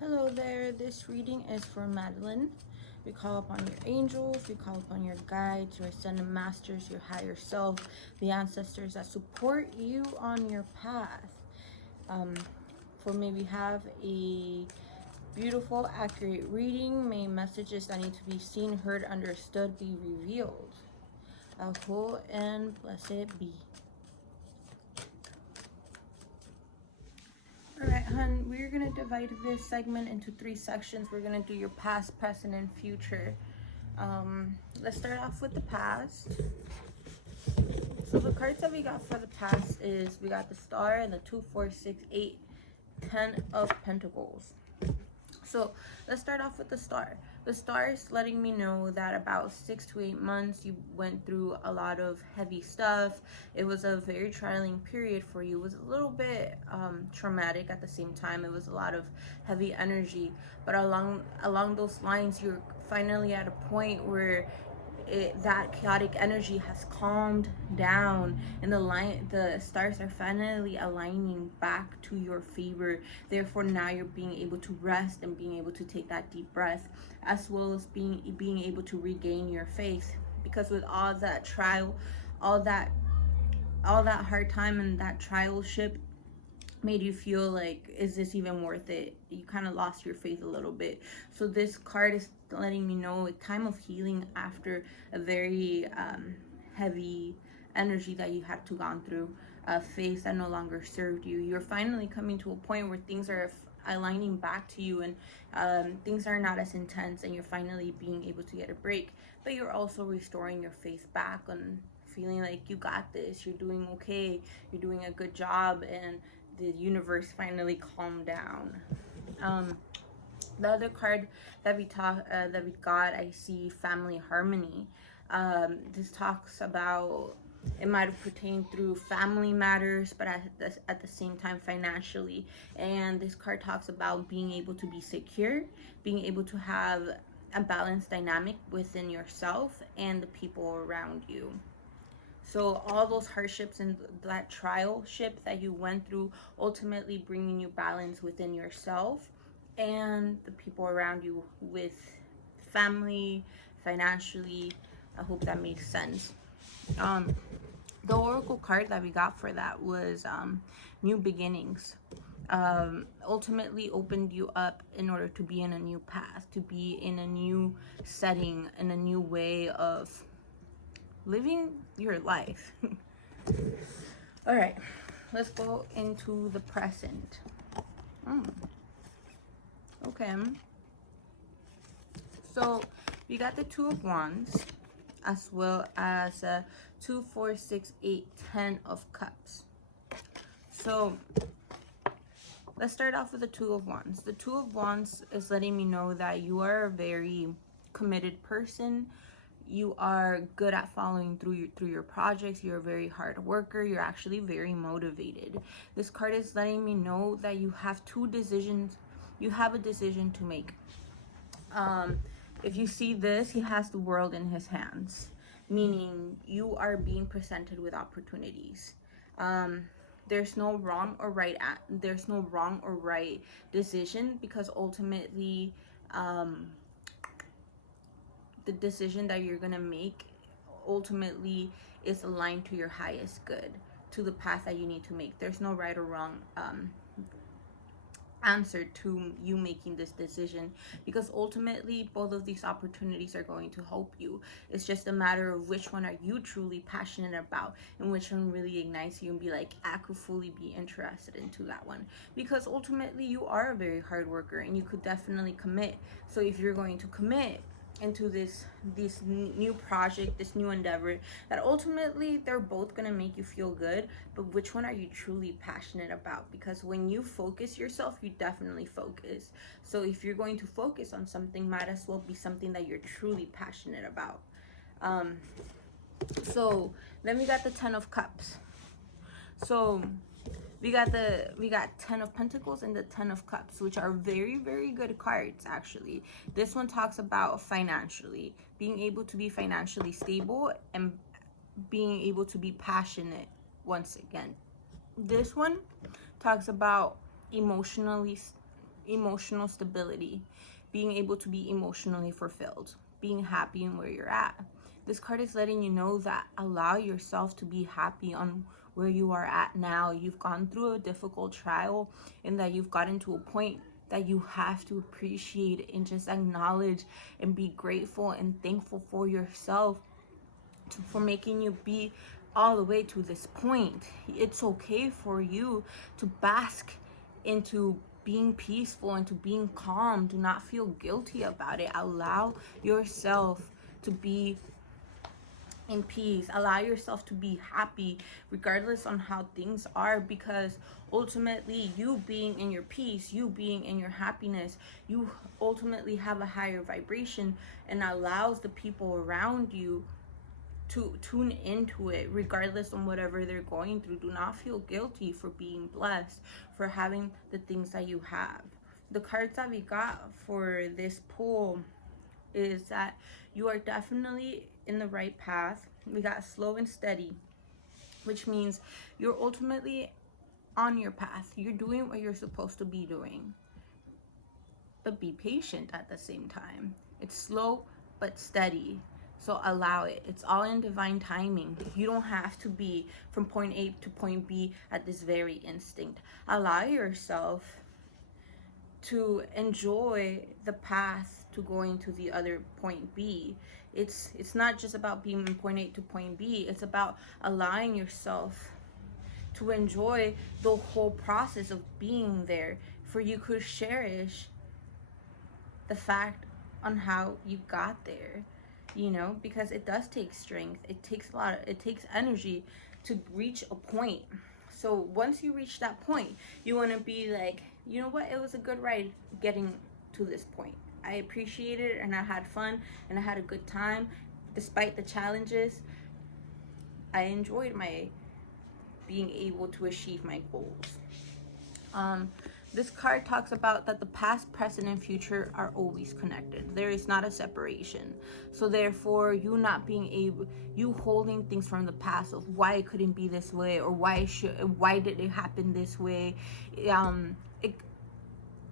Hello there, this reading is for Madeline. We call upon your angels, we call upon your guides, your ascended masters, your higher self, the ancestors that support you on your path. For may we have a beautiful, accurate reading. May messages that need to be seen, heard, understood be revealed. Aho and blessed be. Alright, hun, we're going to divide this segment into 3 sections. We're going to do your past, present, and future. Let's start off with the past. So the cards that we got for the past is we got the Star and the 2, 4, 6, 8, 10 of Pentacles. So let's start off with the Star. The Star is letting me know that about 6 to 8 months you went through a lot of heavy stuff. It was a very trialing period for you. It was a little bit traumatic at the same time. It was a lot of heavy energy, but along those lines, you're finally at a point where that chaotic energy has calmed down, and the stars are finally aligning back to your favor. Therefore now you're being able to rest and being able to take that deep breath, as well as being able to regain your faith, because with all that trial, all that hard time and that trial ship made you feel like, is this even worth it? You kind of lost your faith a little bit. So this card is letting me know a time of healing after a very heavy energy that you had to gone through, a phase that no longer served you. You're finally coming to a point where things are aligning back to you, and things are not as intense, and you're finally being able to get a break. But you're also restoring your faith back and feeling like you got this, you're doing okay, you're doing a good job, and the universe finally calmed down. The other card that we got, I see family harmony. This talks about, it might have pertained through family matters, but at the same time financially. And this card talks about being able to be secure, being able to have a balanced dynamic within yourself and the people around you. So all those hardships and that trial ship that you went through, ultimately bringing you balance within yourself and the people around you, with family, financially. I hope that makes sense. The oracle card that we got for that was new beginnings. Ultimately opened you up in order to be in a new path, to be in a new setting, in a new way of living your life. All right, let's go into the present. Okay, so we got the 2 of Wands, as well as 2, 4, 6, 8, 10 of Cups. So let's start off with the 2 of Wands. The 2 of Wands is letting me know that you are a very committed person. You are good at following through your projects. You're a very hard worker. You're actually very motivated. This card is letting me know that you have 2 decisions. You have a decision to make. If you see this, he has the world in his hands, meaning you are being presented with opportunities. There's no wrong or right decision, because ultimately the decision that you're gonna make ultimately is aligned to your highest good, to the path that you need to make. There's no right or wrong answer to you making this decision, because ultimately both of these opportunities are going to help you. It's just a matter of which one are you truly passionate about, and which one really ignites you and be like, I could fully be interested into that one. Because ultimately you are a very hard worker and you could definitely commit. So if you're going to commit into this new project, this new endeavor, that ultimately they're both gonna make you feel good, but which one are you truly passionate about? Because when you focus yourself, you definitely focus. So if you're going to focus on something, might as well be something that you're truly passionate about. So then we got the 10 of Cups. So we got 10 of Pentacles and the 10 of Cups, which are very, very good cards, actually. This one talks about financially, being able to be financially stable and being able to be passionate once again. This one talks about emotionally emotional stability, being able to be emotionally fulfilled, being happy in where you're at. This card is letting you know that allow yourself to be happy on where you are at now. You've gone through a difficult trial, and that you've gotten to a point that you have to appreciate and just acknowledge and be grateful and thankful for yourself for making you be all the way to this point. It's okay for you to bask into being peaceful and to being calm. Do not feel guilty about it. Allow yourself to be in peace. Allow yourself to be happy regardless on how things are, because ultimately you being in your peace, you being in your happiness, you ultimately have a higher vibration and allows the people around you to tune into it regardless on whatever they're going through. Do not feel guilty for being blessed, for having the things that you have. The cards that we got for this pull is that you are definitely in the right path. We got slow and steady, which means you're ultimately on your path. You're doing what you're supposed to be doing, but be patient at the same time. It's slow but steady. So allow it. It's all in divine timing. You don't have to be from point A to point B at this very instinct. Allow yourself to enjoy the path to going to the other point B. It's not just about being from point A to point B. It's about allowing yourself to enjoy the whole process of being there, for you could cherish the fact on how you got there, you know, because it does take strength. It takes it takes energy to reach a point. So once you reach that point, you want to be like, you know what, it was a good ride getting to this point. I appreciated it and I had fun and I had a good time despite the challenges. I enjoyed my being able to achieve my goals. This card talks about that the past, present, and future are always connected. There is not a separation. So therefore, you not being able, you holding things from the past of why it couldn't be this way, or why did it happen this way,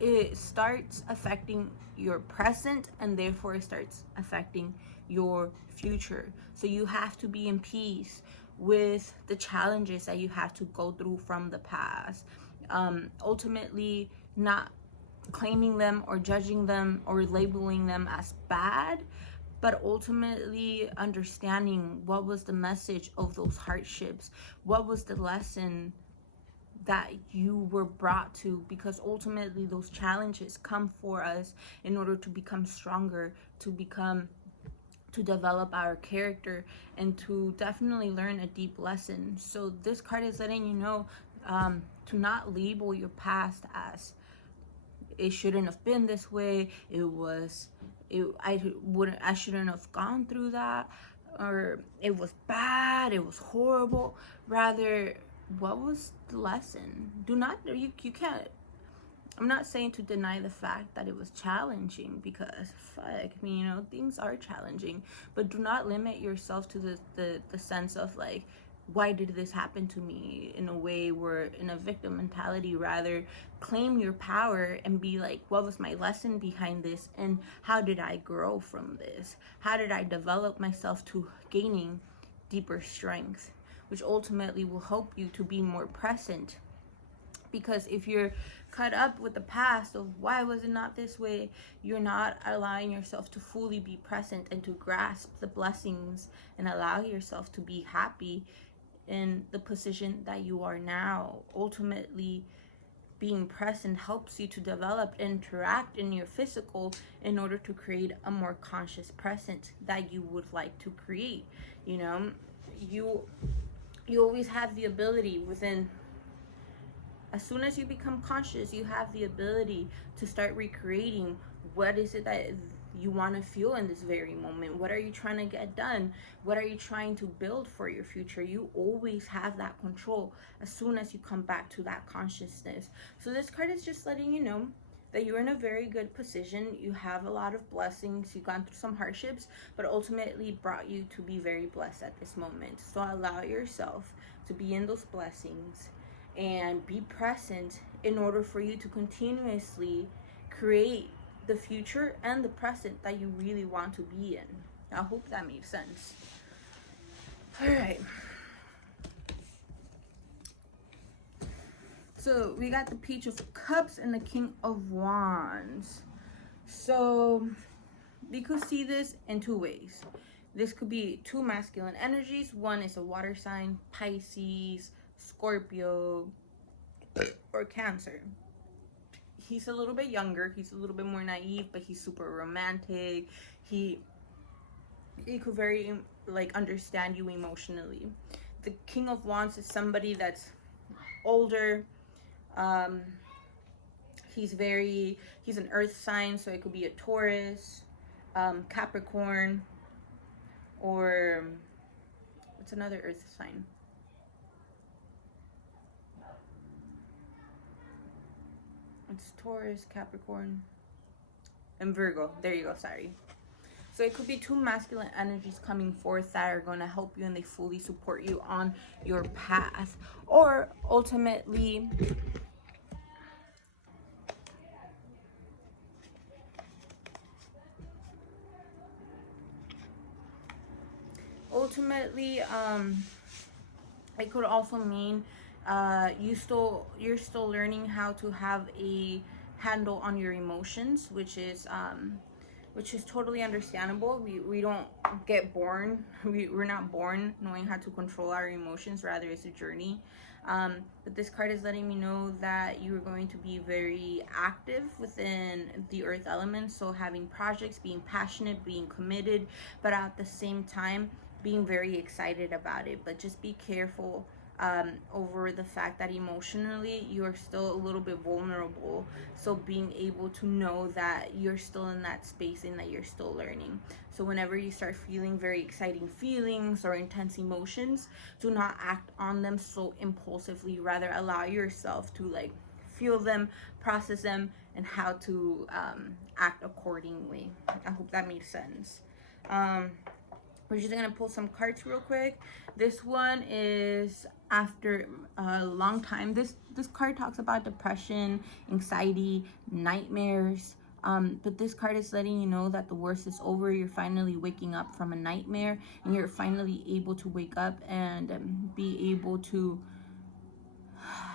it starts affecting your present, and therefore it starts affecting your future. So you have to be in peace with the challenges that you have to go through from the past. Ultimately not claiming them or judging them or labeling them as bad, but ultimately understanding what was the message of those hardships, what was the lesson that you were brought to, because ultimately those challenges come for us in order to become stronger, to develop our character, and to definitely learn a deep lesson. So this card is letting you know to not label your past as it shouldn't have been this way, I shouldn't have gone through that, or it was bad, it was horrible. Rather, what was the lesson? You can't, I'm not saying to deny the fact that it was challenging, because you know, things are challenging, but do not limit yourself to the sense of like, why did this happen to me, in a way where in a victim mentality. Rather, claim your power and be like, what was my lesson behind this, and how did I grow from this? How did I develop myself to gaining deeper strength, which ultimately will help you to be more present. Because if you're caught up with the past of why was it not this way, you're not allowing yourself to fully be present and to grasp the blessings and allow yourself to be happy in the position that you are now. Ultimately, being present helps you to develop and interact in your physical in order to create a more conscious present that you would like to create. You know, you always have the ability within. As soon as you become conscious, you have the ability to start recreating what is it that you want to feel in this very moment. What are you trying to get done? What are you trying to build for your future? You always have that control as soon as you come back to that consciousness. So this card is just letting you know that you're in a very good position. You have a lot of blessings. You've gone through some hardships, but ultimately brought you to be very blessed at this moment. So allow yourself to be in those blessings and be present in order for you to continuously create the future and the present that you really want to be in. I hope that made sense. All right. So we got the Page of Cups and the King of Wands. So you could see this in two ways. This could be two masculine energies. One is a water sign, Pisces, Scorpio, or Cancer. He's a little bit younger. He's a little bit more naive, but he's super romantic. He could very like understand you emotionally. The King of Wands is somebody that's older. He's an earth sign, so it could be a Taurus, Capricorn, or what's another earth sign? It's Taurus, Capricorn, and Virgo. There you go, sorry. So it could be two masculine energies coming forth that are going to help you and they fully support you on your path. Or ultimately, it could also mean you're still learning how to have a handle on your emotions, which is totally understandable. We don't get born, we're not born knowing how to control our emotions, rather it's a journey. But this card is letting me know that you are going to be very active within the earth element, so having projects, being passionate, being committed, but at the same time being very excited about it. But just be careful over the fact that emotionally you're still a little bit vulnerable, so being able to know that you're still in that space and that you're still learning. So whenever you start feeling very exciting feelings or intense emotions, do not act on them so impulsively. Rather allow yourself to like feel them, process them, and how to act accordingly. I hope that made sense. We're just gonna pull some cards real quick. This one is after a long time. This card talks about depression, anxiety, nightmares. But this card is letting you know that the worst is over. You're finally waking up from a nightmare, and you're finally able to wake up and be able to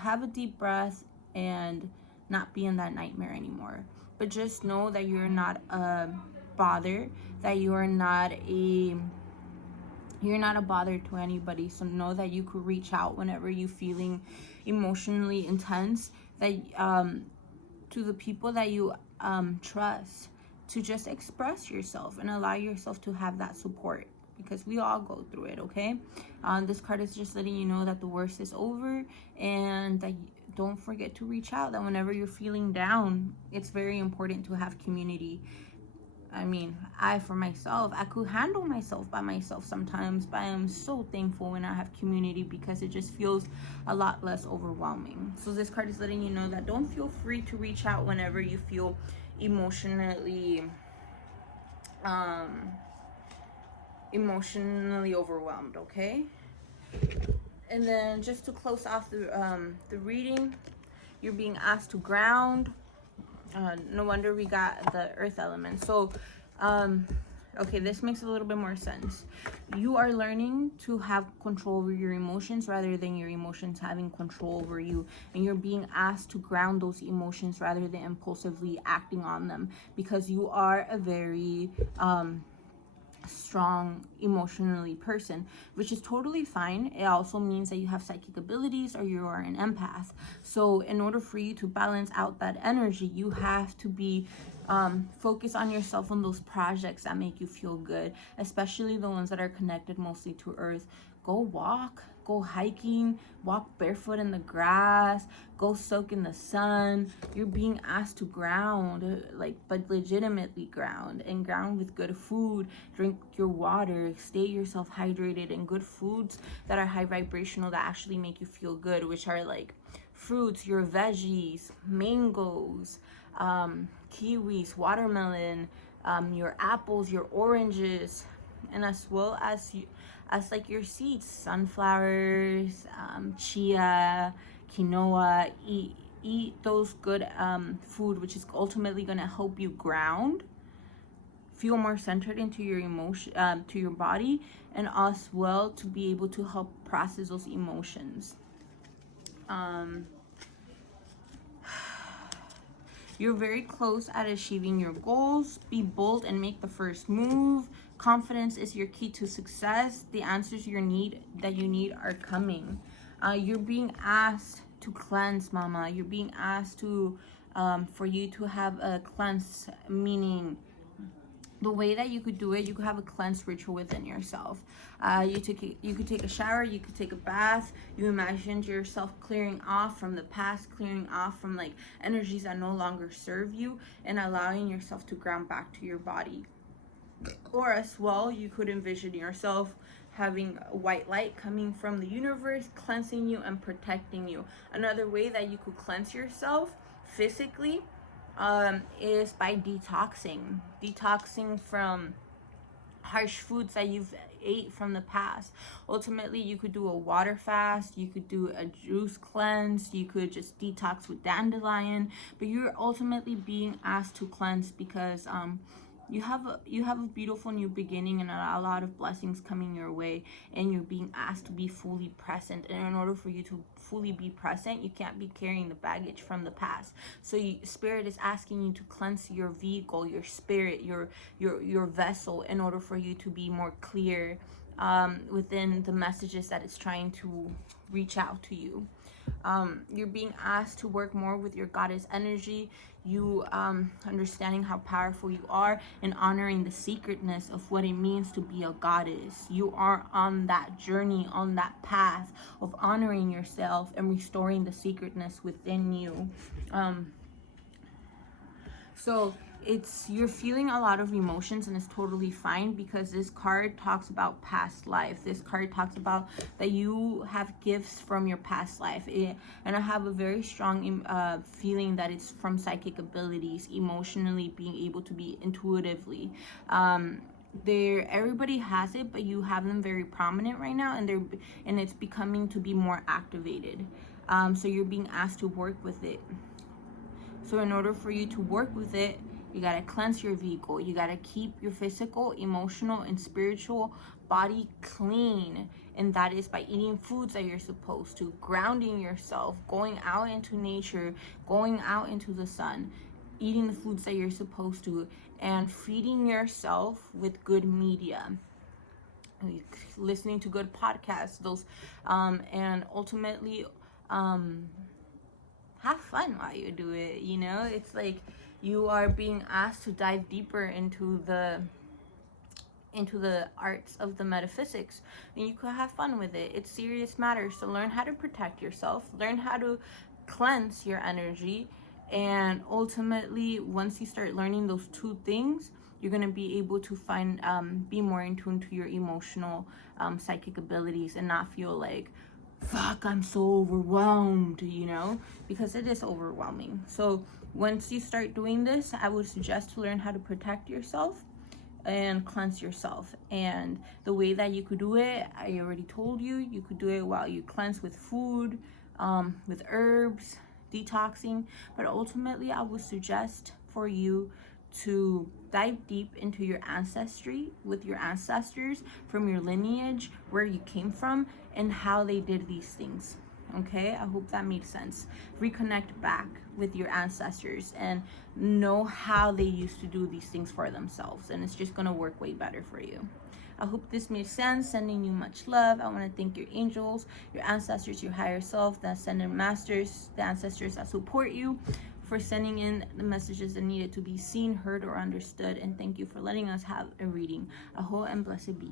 have a deep breath and not be in that nightmare anymore. But just know that you're not a bother, that you're not a bother to anybody. So know that you could reach out whenever you're feeling emotionally intense, that to the people that you trust, to just express yourself and allow yourself to have that support, because we all go through it. Okay, this card is just letting you know that the worst is over, and that don't forget to reach out. That whenever you're feeling down, it's very important to have community. I mean, for myself, I could handle myself by myself sometimes, but I am so thankful when I have community, because it just feels a lot less overwhelming. So this card is letting you know that don't feel free to reach out whenever you feel emotionally overwhelmed. Okay, and then just to close off the reading, you're being asked to ground. No wonder we got the earth element. So okay, this makes a little bit more sense. You are learning to have control over your emotions rather than your emotions having control over you, and you're being asked to ground those emotions rather than impulsively acting on them, because you are a very strong emotionally person, which is totally fine. It also means that you have psychic abilities or you are an empath. So in order for you to balance out that energy, you have to be focus on yourself, on those projects that make you feel good, especially the ones that are connected mostly to earth. Go walk, go hiking, walk barefoot in the grass, go soak in the sun. You're being asked to ground, but legitimately ground, and ground with good food. Drink your water, stay yourself hydrated, and good foods that are high vibrational, that actually make you feel good, which are like fruits, your veggies, mangoes, kiwis, watermelon, your apples, your oranges, and as well as like your seeds, sunflowers, chia, quinoa. Eat eat those good food, which is ultimately going to help you ground, feel more centered into your emotion, to your body, and as well to be able to help process those emotions. You're very close at achieving your goals. Be bold and make the first move. Confidence is your key to success. The answers you need are coming. You're being asked to cleanse, mama. You're being asked to for you to have a cleanse, meaning the way that you could do it, you could have a cleanse ritual within yourself. You could take a shower, you could take a bath. You imagined yourself clearing off from the past, clearing off from like energies that no longer serve you, and allowing yourself to ground back to your body. Or as well, you could envision yourself having white light coming from the universe, cleansing you and protecting you. Another way that you could cleanse yourself physically is by detoxing from harsh foods that you've ate from the past. Ultimately, you could do a water fast, you could do a juice cleanse, you could just detox with dandelion, but you're ultimately being asked to cleanse because you have a beautiful new beginning and a lot of blessings coming your way, and you're being asked to be fully present. And in order for you to fully be present, you can't be carrying the baggage from the past. So spirit is asking you to cleanse your vehicle, your spirit, your vessel, in order for you to be more clear within the messages that it's trying to reach out to you. You're being asked to work more with your goddess energy. You understanding how powerful you are and honoring the secretness of what it means to be a goddess. You are on that journey, on that path of honoring yourself and restoring the secretness within you. So you're feeling a lot of emotions, and it's totally fine, because this card talks about past life. This card talks about that you have gifts from your past life, and I have a very strong feeling that it's from psychic abilities, emotionally being able to be intuitively. Everybody has it, but you have them very prominent right now, and it's becoming to be more activated. So you're being asked to work with it. So in order for you to work with it, you got to cleanse your vehicle. You got to keep your physical, emotional, and spiritual body clean. And that is by eating foods that you're supposed to, grounding yourself, going out into nature, going out into the sun, eating the foods that you're supposed to, and feeding yourself with good media. Listening to good podcasts, and ultimately, have fun while you do it. You know, it's like you are being asked to dive deeper into the arts of the metaphysics, and you could have fun with it. It's serious matters. So learn how to protect yourself, learn how to cleanse your energy, and ultimately, once you start learning those two things, you're going to be able to find be more in tune to your emotional psychic abilities, and not feel like, fuck, I'm so overwhelmed, you know, because it is overwhelming. So once you start doing this, I would suggest to learn how to protect yourself and cleanse yourself. And the way that you could do it, I already told you. You could do it while you cleanse with food, with herbs, detoxing. But ultimately, I would suggest for you to dive deep into your ancestry, with your ancestors, from your lineage, where you came from, and how they did these things. Okay, I hope that made sense. Reconnect back with your ancestors and know how they used to do these things for themselves, and it's just gonna work way better for you. I hope this made sense. Sending you much love. I want to thank your angels, your ancestors, your higher self, the ascended masters, the ancestors that support you, for sending in the messages that needed to be seen, heard, or understood. And thank you for letting us have a reading. Aho and blessed be.